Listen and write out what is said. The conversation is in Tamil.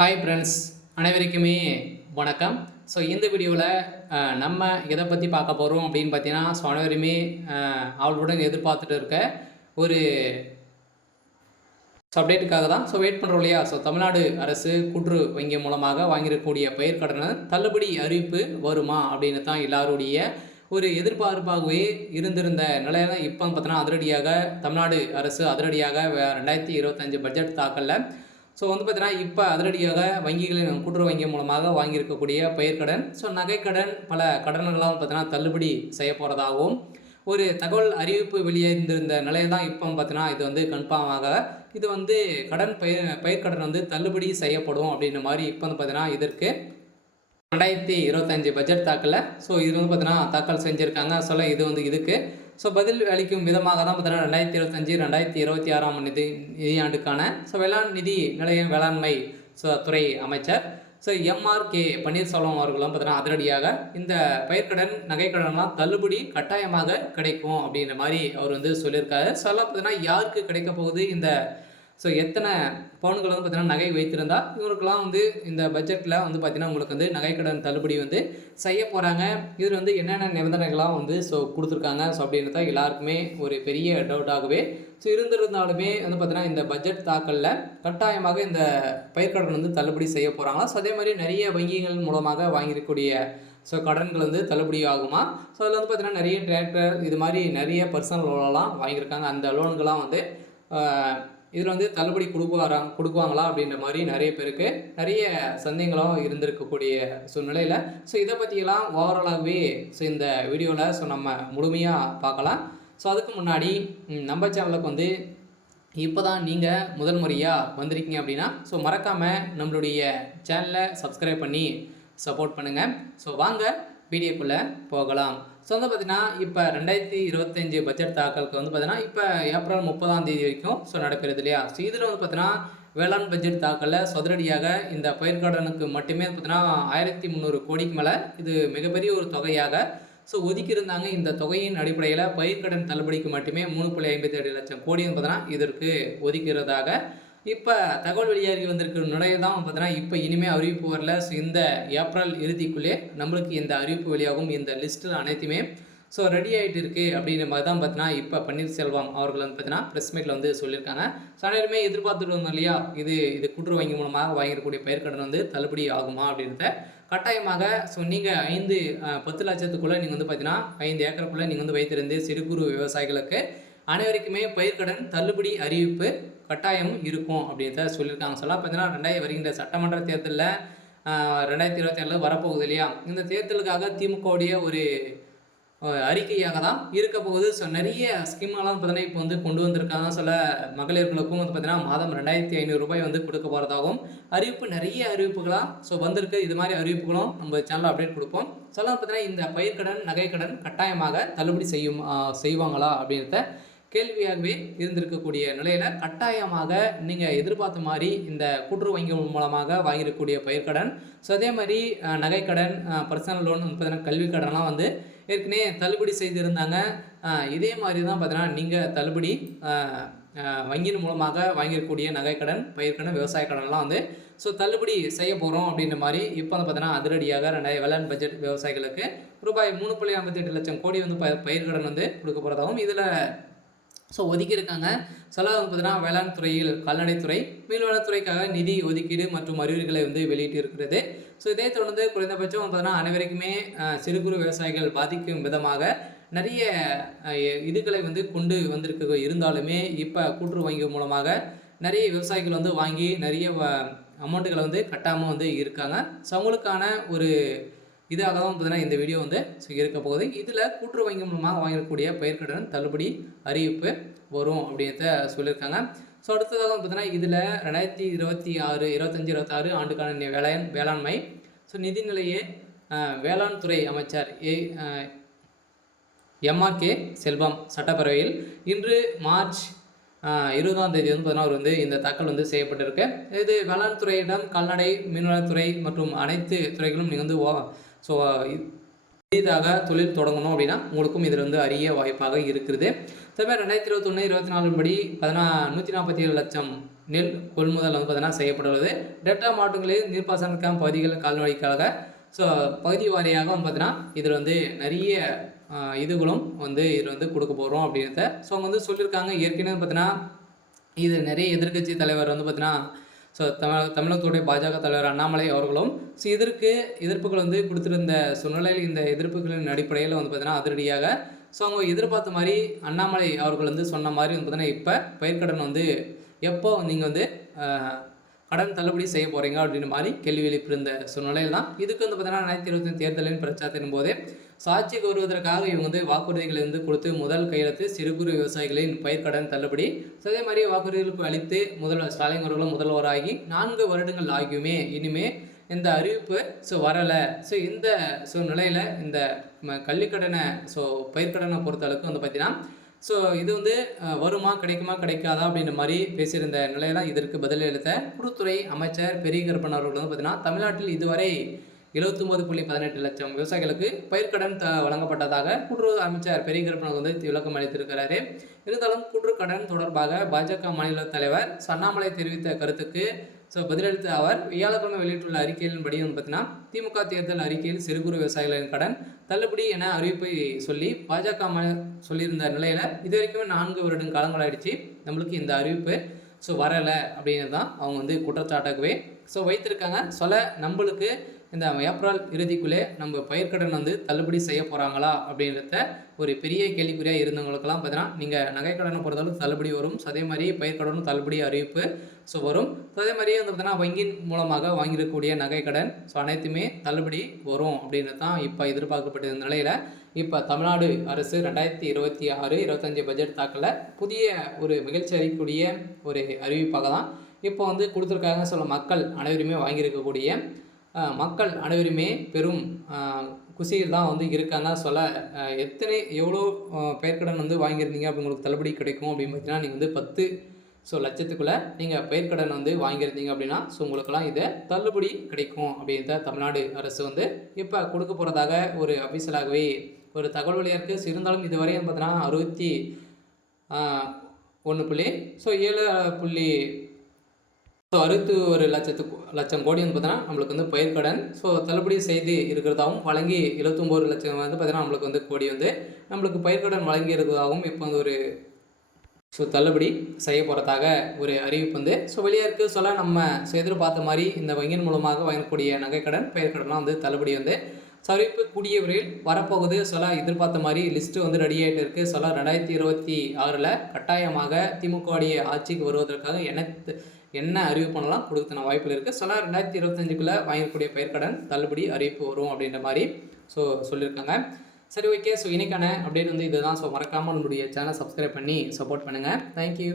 ஹாய் ஃப்ரெண்ட்ஸ், அனைவருக்குமே வணக்கம். ஸோ இந்த வீடியோவில் நம்ம எதை பற்றி பார்க்க போகிறோம் அப்படின்னு பார்த்தீங்கன்னா, அனைவருமே அவளுடன் எதிர்பார்த்துட்டு இருக்க ஒரு அப்டேட்டுக்காக தான் வெயிட் பண்ணுறோம் இல்லையா. தமிழ்நாடு அரசு கூட்டுறவு வங்கி மூலமாக வாங்கியிருக்கக்கூடிய பயிர்க்கடனை தள்ளுபடி அறிவிப்பு வருமா அப்படின்னு தான் எல்லாருடைய ஒரு எதிர்பார்ப்பாகவே இருந்திருந்த நிலையில இப்போ பார்த்தீங்கன்னா அதிரடியாக தமிழ்நாடு அரசு அதிரடியாக 2025 பட்ஜெட் தாக்கலில் பார்த்தீங்கன்னா இப்போ அதிரடியாக வங்கிகளின் கூட்டுறவு வங்கி மூலமாக வாங்கியிருக்கக்கூடிய பயிர்க்கடன், நகைக்கடன், பல கடன்களால் பார்த்தீங்கன்னா தள்ளுபடி செய்ய போகிறதாகவும் ஒரு தகவல் அறிவிப்பு வெளியிருந்திருந்த நிலையில் தான் இப்போ பார்த்தீங்கன்னா இது கன்ஃபார்மாக இது பயிர்க்கடன் தள்ளுபடி செய்யப்படும் அப்படின்ற மாதிரி இப்போ பார்த்தீங்கன்னா இதற்கு 2025 பட்ஜெட் தாக்கல இது பார்த்தீங்கன்னா தாக்கல் செஞ்சுருக்காங்க. இது இதுக்கு பதில் அளிக்கும் விதமாக தான் பார்த்தீங்கன்னா 2025-2026 நிதியாண்டுக்கான வேளாண் நிதி நிலைய வேளாண்மை துறை அமைச்சர் எம்ஆர்கே பன்னீர்செல்வம் அவர்களும் பார்த்தீங்கன்னா அதிரடியாக இந்த பயிர்க்கடன் நகைக்கடன்லாம் தள்ளுபடி கட்டாயமாக கிடைக்கும் அப்படின்ற மாதிரி அவர் சொல்லியிருக்காரு. பார்த்தீங்கன்னா யாருக்கு கிடைக்க போகுது இந்த எத்தனை பவுன்கள் பார்த்தீங்கன்னா நகை வைத்திருந்தா இவருக்கெல்லாம் இந்த பட்ஜெட்டில் பார்த்தீங்கன்னா உங்களுக்கு நகைக்கடன் தள்ளுபடி செய்ய போகிறாங்க. இதில் என்னென்ன நிபந்தனைகள்லாம் கொடுத்துருக்காங்க அப்படின்னு தான் எல்லாருக்குமே ஒரு பெரிய டவுட்டாகவே இருந்திருந்தாலுமே பார்த்தீங்கன்னா இந்த பட்ஜெட் தாக்கலில் கட்டாயமாக இந்த பயிர்க்கடன் தள்ளுபடி செய்ய போகிறாங்க. அதே மாதிரி நிறைய வங்கிகள் மூலமாக வாங்கியிருக்கக்கூடிய கடன்கள் தள்ளுபடி ஆகுமா. அதில் பார்த்தீங்கன்னா நிறைய டிராக்டர் இது மாதிரி நிறைய பர்சனல் லோனெல்லாம் வாங்கியிருக்காங்க. அந்த லோன்கள்லாம் இதில் தள்ளுபடி கொடுக்குவாங்களா அப்படின்ற மாதிரி நிறைய பேருக்கு நிறைய சந்தேகங்களும் இருந்திருக்கக்கூடிய சூழ்நிலையில் இதை பற்றியெல்லாம் ஓவராலாகவே இந்த வீடியோவில் நம்ம முழுமையாக பார்க்கலாம். அதுக்கு முன்னாடி நம்ம சேனலுக்கு இப்போ தான் நீங்கள் முதல் முறையாக வந்திருக்கீங்க அப்படின்னா மறக்காமல் நம்மளுடைய சேனலை சப்ஸ்கிரைப் பண்ணி சப்போர்ட் பண்ணுங்கள். வாங்க வீடியோக்குள்ளே போகலாம். பார்த்தீங்கன்னா இப்போ 2025 பட்ஜெட் தாக்கலுக்கு பார்த்தீங்கன்னா இப்போ ஏப்ரல் 30 வரைக்கும் நடைபெறுது இல்லையா. இதில் பார்த்தீங்கன்னா வேளாண் பட்ஜெட் தாக்கலில் சதுரடியாக இந்த பயிர்க்கடனுக்கு மட்டுமே பார்த்தீங்கன்னா 1300 கோடிக்கு மேலே இது மிகப்பெரிய ஒரு தொகையாக ஒதுக்கியிருந்தாங்க. இந்த தொகையின் அடிப்படையில் பயிர்க்கடன் தள்ளுபடிக்கு மட்டுமே 3.57 லட்சம் கோடி பார்த்தீங்கன்னா இதற்கு ஒதுக்கிறதாக இப்போ தகவல் வெளியாகி வந்திருக்கிற நிலையை தான் பார்த்தீங்கன்னா இப்போ இனிமேல் அறிவிப்பு வரல. இந்த ஏப்ரல் இறுதிக்குள்ளே நம்மளுக்கு இந்த அறிவிப்பு வெளியாகும். இந்த லிஸ்ட்டில் அனைத்துமே ரெடி ஆகிட்டு இருக்குது அப்படின்ற மாதிரி தான் பார்த்தீங்கன்னா இப்போ பன்னீர்செல்வம் அவர்கள் பார்த்தீங்கன்னா ப்ரெஸ் மீட்டில் சொல்லியிருக்காங்க. அனைவருமே எதிர்பார்த்துட்டு வந்தோம் இல்லையா, இது கூட்டுறவு வங்கி மூலமாக வாங்கியிருக்கக்கூடிய பயிர்க்கடன் தள்ளுபடி ஆகுமா அப்படின்றத கட்டாயமாக. நீங்கள் 10 லட்சத்துக்குள்ளே நீங்கள் பார்த்தீங்கன்னா 5 ஏக்கருக்குள்ளே நீங்கள் வைத்திருந்து சிறு குறு விவசாயிகளுக்கு அனைவருக்குமே பயிர்க்கடன் தள்ளுபடி அறிவிப்பு கட்டாயம் இருக்கும் அப்படின்றத சொல்லியிருக்காங்க. பார்த்தீங்கன்னா வருகின்ற சட்டமன்ற தேர்தலில் 2027 வரப்போகுது இல்லையா. இந்த தேர்தலுக்காக திமுகவுடைய ஒரு அறிக்கையாக தான் இருக்க போகுது. நிறைய ஸ்கீம்லாம் பார்த்தீங்கன்னா இப்போ கொண்டு வந்திருக்காங்க. மகளிர்களுக்கும் பார்த்தீங்கன்னா மாதம் 2500 ரூபாய் கொடுக்க போகிறதாகவும் நிறைய அறிவிப்புகளாக வந்திருக்கு. இது மாதிரி அறிவிப்புகளும் நம்ம சேனலில் அப்டேட் கொடுப்போம். பார்த்தீங்கன்னா இந்த பயிர்க்கடன் நகைக்கடன் கட்டாயமாக தள்ளுபடி செய்வாங்களா அப்படின்றத கேள்வியாகவே இருந்திருக்கக்கூடிய நிலையில் கட்டாயமாக நீங்கள் எதிர்பார்த்த மாதிரி இந்த கூட்டுறவு வங்கி மூலமாக வாங்கியிருக்கக்கூடிய பயிர்க்கடன் அதே மாதிரி நகைக்கடன், பர்சனல் லோன், பார்த்தீங்கன்னா கல்வி கடன்லாம் ஏற்கனவே தள்ளுபடி செய்திருந்தாங்க. இதே மாதிரி தான் பார்த்தீங்கன்னா நீங்கள் தள்ளுபடி வங்கியின் மூலமாக வாங்கியிருக்கக்கூடிய நகைக்கடன், பயிர்க்கடன், விவசாய கடன்லாம் தள்ளுபடி செய்ய போகிறோம் அப்படின்ற மாதிரி இப்போ பார்த்தீங்கன்னா அதிரடியாக வேளாண் பட்ஜெட் விவசாயிகளுக்கு ரூபாய் 3.58 லட்சம் கோடி பயிர்க்கடன் கொடுக்க போகிறதாகவும் இதில் ஒதுக்கியிருக்காங்க. பார்த்தீங்கன்னா வேளாண் துறையில் கால்நடைத்துறை, மீன்வளத்துறைக்காக நிதி ஒதுக்கீடு மற்றும் அறிவுரைகளை வெளியிட்டு இருக்கிறது. இதை தொடர்ந்து குறைந்தபட்சம் பார்த்தீங்கன்னா அனைவருக்குமே சிறு குறு விவசாயிகள் பாதிக்கும் விதமாக நிறைய இதுகளை கொண்டு வந்திருக்க இருந்தாலுமே இப்போ கூட்டுறவு வங்கி மூலமாக நிறைய விவசாயிகள் வாங்கி நிறைய அமௌண்ட்டுகளை கட்டாமல் இருக்காங்க. அவங்களுக்கான ஒரு இதாக தான் பார்த்தீங்கன்னா இந்த வீடியோ இருக்க போகுது. இதில் கூட்டுறவு வங்கி மூலமாக வாங்கக்கூடிய பயிர்க்கடன் தள்ளுபடி அறிவிப்பு வரும் அப்படின்றத சொல்லியிருக்காங்க. அடுத்ததாக பார்த்தீங்கன்னா இதில் 2026, 25, 26 ஆண்டுக்கான வேளாண்மை நிதிநிலையே வேளாண் துறை அமைச்சர் எம்ஆர்கே செல்வம் சட்டப்பேரவையில் இன்று மார்ச் 20 பார்த்தீங்கன்னா அவர் இந்த தாக்கல் செய்யப்பட்டிருக்கு. இது வேளாண் துறையிடம் கால்நடை, மீன்வளத்துறை மற்றும் அனைத்து துறைகளும் நீங்கள் புதிதாக தொழில் தொடங்கணும் அப்படின்னா உங்களுக்கும் இதில் அரிய வாய்ப்பாக இருக்குது. அதே மாதிரி 2021-24 படி 147 லட்சம் நெல் கொள்முதல் வந்து பார்த்தீங்கன்னா செய்யப்படுவது. டெல்டா மாவட்டங்களில் நீர்ப்பாசனக்கான பகுதிகள் கால்நடைக்காக ஸோ பகுதி வாரியாக வந்து பார்த்தீங்கன்னா இதில் வந்து நிறைய இதுகளும் வந்து இதில் வந்து கொடுக்க போகிறோம் அப்படின்றத ஸோ அவங்க வந்து சொல்லியிருக்காங்க. ஏற்கனவே பார்த்தீங்கன்னா இது நிறைய எதிர்க்கட்சி தலைவர் வந்து பார்த்தீங்கன்னா ஸோ தமிழகத்துடைய பாஜக தலைவர் அண்ணாமலை அவர்களும் ஸோ இதற்கு எதிர்ப்புகள் வந்து கொடுத்துருந்த சூழ்நிலையில் இந்த எதிர்ப்புகளின் அடிப்படையில் வந்து பார்த்தீங்கன்னா அதிரடியாக ஸோ அவங்க எதிர்பார்த்த மாதிரி அண்ணாமலை அவர்கள் வந்து சொன்ன மாதிரி வந்து பார்த்தீங்கன்னா இப்போ பயிர்க்கடன் வந்து எப்போ நீங்கள் வந்து கடன் தள்ளுபடி செய்ய போகிறீங்க அப்படின்ற மாதிரி கேள்வி எழுப்பியிருந்த சூழ்நிலையில் தான் இதுக்கு வந்து பார்த்தீங்கன்னா 2025 தேர்தலின் பிரச்சாரத்தின் போதே சாட்சிக்கு வருவதற்காக இவங்க வந்து வாக்குறுதிகளை வந்து கொடுத்து முதல் கையெழுத்து சிறு குறு விவசாயிகளின் பயிர்க்கடன் தள்ளுபடி ஸோ அதே மாதிரி வாக்குறுதிகளுக்கு அளித்து முதல்வர் ஸ்டாலின் அவர்களும் முதல்வராகி 4 வருடங்கள் ஆகியுமே இனிமே இந்த அறிவிப்பு ஸோ வரலை. ஸோ இந்த நிலையில் இந்த கல்விக்கடனை ஸோ பயிர்க்கடனை பொறுத்தளவுக்கு வந்து பார்த்தீங்கன்னா ஸோ இது வந்து வருமா கிடைக்குமா கிடைக்காதா அப்படின்ற மாதிரி பேசியிருந்த நிலையில் இதற்கு பதிலளித்த கூட்டுத்துறை அமைச்சர் பெரிய கருப்பன் அவர்கள் வந்து பார்த்தீங்கன்னா தமிழ்நாட்டில் இதுவரை 79.18 லட்சம் விவசாயிகளுக்கு பயிர்க்கடன் வழங்கப்பட்டதாக கூட்டுறவு அமைச்சர் பெரிய கருப்பன் வந்து விளக்கம் அளித்திருக்கிறாரு. இருந்தாலும் கூட்டுக்கடன் தொடர்பாக பாஜக மாநில தலைவர் அண்ணாமலை தெரிவித்த கருத்துக்கு ஸோ பதிலளித்த அவர் வியாழக்கிழமை வெளியிட்டுள்ள அறிக்கையின்படி வந்து பார்த்தீங்கன்னா திமுக தேர்தல் அறிக்கையில் சிறு குறு விவசாயிகளின் கடன் தள்ளுபடி என அறிவிப்பை சொல்லி பாஜக சொல்லியிருந்த நிலையில் இது வரைக்குமே 4 வருடம் காலங்கள் ஆயிடுச்சு நம்மளுக்கு இந்த அறிவிப்பு ஸோ வரலை அப்படிங்கிறது தான் அவங்க வந்து குற்றச்சாட்டாகவே ஸோ வைத்திருக்காங்க. நம்மளுக்கு இந்த ஏப்ரல் இறுதிக்குள்ளே நம்ம பயிர்க்கடன் வந்து தள்ளுபடி செய்ய போகிறாங்களா அப்படின்றத ஒரு பெரிய கேள்விக்குறியாக இருந்தவங்களுக்கெல்லாம் பார்த்தீங்கன்னா நீங்கள் நகைக்கடனை பொறுத்தளவுக்கு தள்ளுபடி வரும். ஸோ அதே மாதிரி பயிர்க்கடனும் தள்ளுபடி அறிவிப்பு ஸோ வரும். ஸோ அதே மாதிரியே வந்து பார்த்தீங்கன்னா வங்கியின் மூலமாக வாங்கியிருக்கக்கூடிய நகைக்கடன் ஸோ அனைத்துமே தள்ளுபடி வரும் அப்படின்றது தான் இப்போ எதிர்பார்க்கப்பட்ட நிலையில் இப்போ தமிழ்நாடு அரசு 2026-25 பட்ஜெட் தாக்கலில் புதிய ஒரு மகிழ்ச்சி அளிக்கக்கூடிய ஒரு அறிவிப்பாக தான் இப்போ வந்து கொடுத்துருக்காங்க. சொல்ல மக்கள் அனைவருமே வாங்கியிருக்கக்கூடிய மக்கள் அனைவருமே பெரும் குசியில் தான் வந்து இருக்காங்க. எவ்வளோ பயிர்க்கடன் வந்து வாங்கியிருந்தீங்க அப்படி உங்களுக்கு தள்ளுபடி கிடைக்கும் அப்படின்னு பார்த்தீங்கன்னா நீங்கள் வந்து 10 லட்சத்துக்குள்ளே நீங்கள் பயிர்க்கடன் வந்து வாங்கியிருந்தீங்க அப்படின்னா ஸோ உங்களுக்கெல்லாம் இதை தள்ளுபடி கிடைக்கும் அப்படின்றத தமிழ்நாடு அரசு வந்து இப்போ கொடுக்க போகிறதாக ஒரு அபிஷியலாகவே ஒரு தகவல் வழியாக இருக்குது. இருந்தாலும் இதுவரை பார்த்தீங்கன்னா 61 லட்சம் கோடி வந்து பார்த்தீங்கன்னா நம்மளுக்கு வந்து பயிர்க்கடன் ஸோ தள்ளுபடி செய்து இருக்கிறதாகவும் வழங்கி 79 லட்சம் வந்து பார்த்தீங்கன்னா நம்மளுக்கு வந்து கோடி வந்து நம்மளுக்கு பயிர்க்கடன் வழங்கி இருக்கிறதாகவும் இப்போ வந்து ஒரு ஸோ தள்ளுபடி செய்ய போகிறதாக ஒரு அறிவிப்பு வந்து ஸோ வெளியாக இருக்குது. நம்ம எதிர்பார்த்த மாதிரி இந்த வங்கியின் மூலமாக வாங்கக்கூடிய நகைக்கடன் பயிர்க்கடன்லாம் வந்து தள்ளுபடி வந்து அறிவிப்பு கூடிய விரைவில் வரப்போகுது. எதிர்பார்த்த மாதிரி லிஸ்ட்டு வந்து ரெடி ஆகிட்டு இருக்குது. 2026 கட்டாயமாக திமுகவுடைய ஆட்சிக்கு வருவதற்காக என்ன அறிவிப்பு பண்ணலாம் கொடுத்தன வாய்ப்பில் இருக்குது. 2025 வாங்கக்கூடிய பயிர்க்கடன் தள்ளுபடி அறிவிப்பு வரும் அப்படின்ற மாதிரி ஸோ சொல்லியிருக்காங்க. சரி, ஓகே. ஸோ இன்றைக்கான அப்டேட் வந்து இதுதான். ஸோ மறக்காமல் நம்மளுடைய சேனல் சப்ஸ்கிரைப் பண்ணி சப்போர்ட் பண்ணுங்கள். தேங்க்யூ.